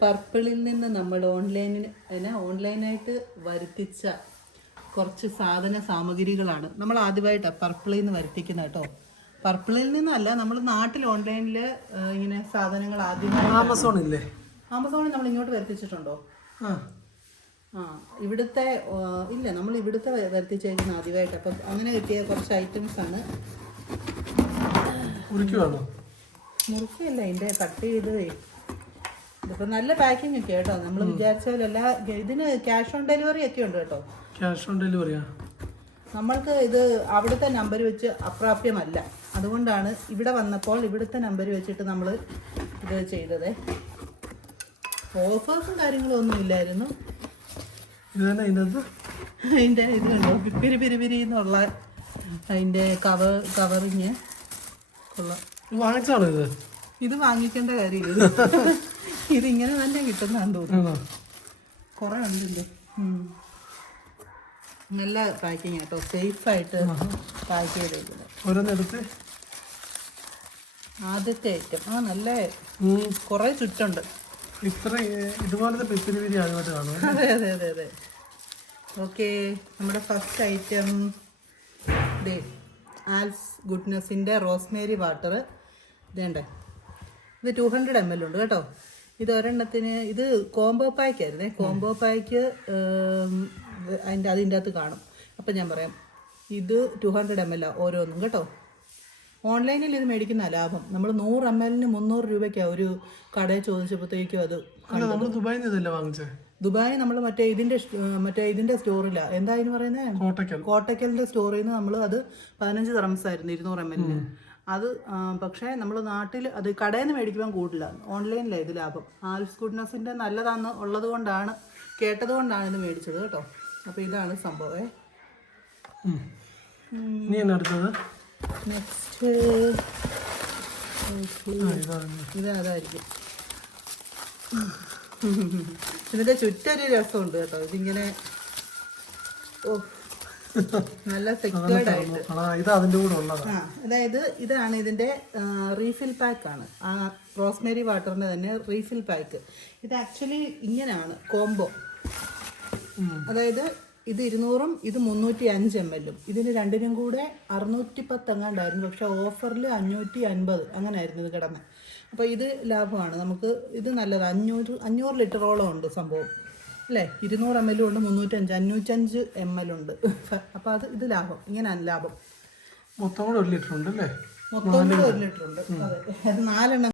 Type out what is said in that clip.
പർപ്പിളിൽ നിന്ന് നമ്മൾ ഓൺലൈനായിട്ട് വരുത്തിച്ച കുറച്ച് സാധന സാമഗ്രികളാണ് നമ്മൾ ആദ്യമായിട്ടാണ് പർപ്പിളിൽ നിന്ന് വരുത്തിക്കുന്നത് കേട്ടോ. പർപ്പിളിൽ നിന്നല്ല, നമ്മൾ നാട്ടിൽ ഓൺലൈനിൽ ഇങ്ങനെ സാധനങ്ങൾ ആദ്യമായി ആമസോണിൽ നമ്മൾ ഇങ്ങോട്ട് വരുത്തിച്ചിട്ടുണ്ടോ? ഇവിടുത്തെ ഇല്ല, നമ്മൾ ഇവിടുത്തെ വരുത്തിച്ചേക്കുന്ന ആദ്യമായിട്ട്. അപ്പം അങ്ങനെ കിട്ടിയ കുറച്ച് ഐറ്റംസ് ആണ്. മുറിക്കല്ല, അതിൻ്റെ കട്ട് ചെയ്തതേ. ഇതിപ്പോൾ നല്ല പാക്കിംഗ് ഒക്കെ കേട്ടോ. നമ്മൾ വിചാരിച്ച പോലെയല്ല. ഇതിന് ക്യാഷ് ഓൺ ഡെലിവറി ഒക്കെ ഉണ്ട് കേട്ടോ. ക്യാഷ് ഓൺ ഡെലിവറിയാ? നമ്മൾക്ക് ഇത് അവിടുത്തെ നമ്പർ വെച്ച് അപ്രാപ്യമല്ല. അതുകൊണ്ടാണ് ഇവിടെ വന്നപ്പോൾ ഇവിടുത്തെ നമ്പർ വെച്ചിട്ട് നമ്മൾ ഇത് ചെയ്തത്. ഓഫേഴ്സും കാര്യങ്ങളും ഒന്നും ഇല്ലായിരുന്നു. അതിൻ്റെ ഇത് കണ്ടോ, പിരി എന്നുള്ള അതിൻ്റെ കവറിങ് കൊള്ളാം. വാങ്ങിച്ചാണോ ഇത്? ഇത് വാങ്ങിക്കേണ്ട കാര്യമില്ല, ഇതിങ്ങനെ തന്നെ കിട്ടുന്നതാന്ന് തോന്നുന്നു. കുറേ ഉണ്ട്. നല്ല പാക്കിങ് കേട്ടോ, സേഫായിട്ട് പാക്ക് ചെയ്തേക്കുന്നത്. ഓരോന്നെടുത്ത് ആദ്യത്തെ ഐറ്റം നല്ല കുറേ ചുറ്റുണ്ട്. ഇതുപോലത്തെ പിരി ആദ്യമായിട്ട് കാണും. അതെ. ഓക്കെ, നമ്മുടെ ഫസ്റ്റ് ഐറ്റം ആൽസ് ഗുഡ്നെസ്സിൻ്റെ റോസ്മേരി വാട്ടർ. ഇതേണ്ടേ, ഇത് 200 ml ഉണ്ട് കേട്ടോ. ഇത് ഒരെണ്ണത്തിന്, ഇത് കോംബോ പാക്ക് ആയിരുന്നേ. കോംബോ പാക്ക് അതിൻ്റെ അകത്ത് കാണും. അപ്പം ഞാൻ പറയാം, ഇത് 200 ml ഓരോന്നും കേട്ടോ. ഓൺലൈനിൽ ഇത് മേടിക്കുന്ന ലാഭം. നമ്മൾ 100 ml 300 രൂപയ്ക്കാണ് ഒരു കടയിൽ ചോദിച്ചപ്പോഴത്തേക്കും അത്. ദുബായ് നമ്മൾ മറ്റേ ഇതിൻ്റെ സ്റ്റോറിലാണ്. എന്താ ഇതിന് പറയുന്നത്, കോട്ടക്കലിൻ്റെ സ്റ്റോറിൽ നിന്ന് നമ്മൾ അത് 15 dirhams ആയിരുന്നു 200 ml. അത് പക്ഷേ നമ്മൾ നാട്ടിൽ അത് കടയിൽ നിന്ന് മേടിക്കുമ്പോൾ കൂടില്ല. ഓൺലൈനിലാണ് ഇത് ലാഭം. ആൽസ് ഗുഡ്നെസ്സിൻ്റെ നല്ലതാന്ന് ഉള്ളത് കൊണ്ടാണ്, കേട്ടത് കൊണ്ടാണ് ഇത് മേടിച്ചത് കേട്ടോ. അപ്പോൾ ഇതാണ് സംഭവം. നെക്സ്റ്റ് ഇതായിരിക്കും. ഇതിൻ്റെ ചുറ്റൊരു രസമുണ്ട് കേട്ടോ. ഇതിങ്ങനെ നല്ല സെക്യൂർഡ് ആയിട്ട്. അതായത് ഇതാണ് ഇതിൻ്റെ റീഫിൽ പാക്കാണ്. ആ റോസ്മേരി വാട്ടറിൻ്റെ തന്നെ റീഫിൽ പാക്ക്. ഇത് ആക്ച്വലി ഇങ്ങനെയാണ് കോംബോ. അതായത് ഇത് 200-ഉം ഇത് 305 ml. ഇതിന് രണ്ടിനും കൂടെ 610 എങ്ങാണ്ടായിരുന്നു. പക്ഷെ ഓഫറിൽ 550 അങ്ങനെ ആയിരുന്നു ഇത് കിടന്നത്. അപ്പോൾ ഇത് ലാഭമാണ് നമുക്ക്. ഇത് നല്ലത്. 500 ലിറ്ററോളം ഉണ്ട് സംഭവം അല്ലേ. 200 ml ഉണ്ട്, 505 ml ഉണ്ട്. അപ്പോൾ ഇത് ലാഭം. ഇങ്ങനെയാണ് ലാഭം. മൊത്തം 1 ലിറ്റർ ഉണ്ട് അല്ലേ? മൊത്തം 1 ലിറ്റർ ഉണ്ട്. അതെ, അത് 4 എണ്ണം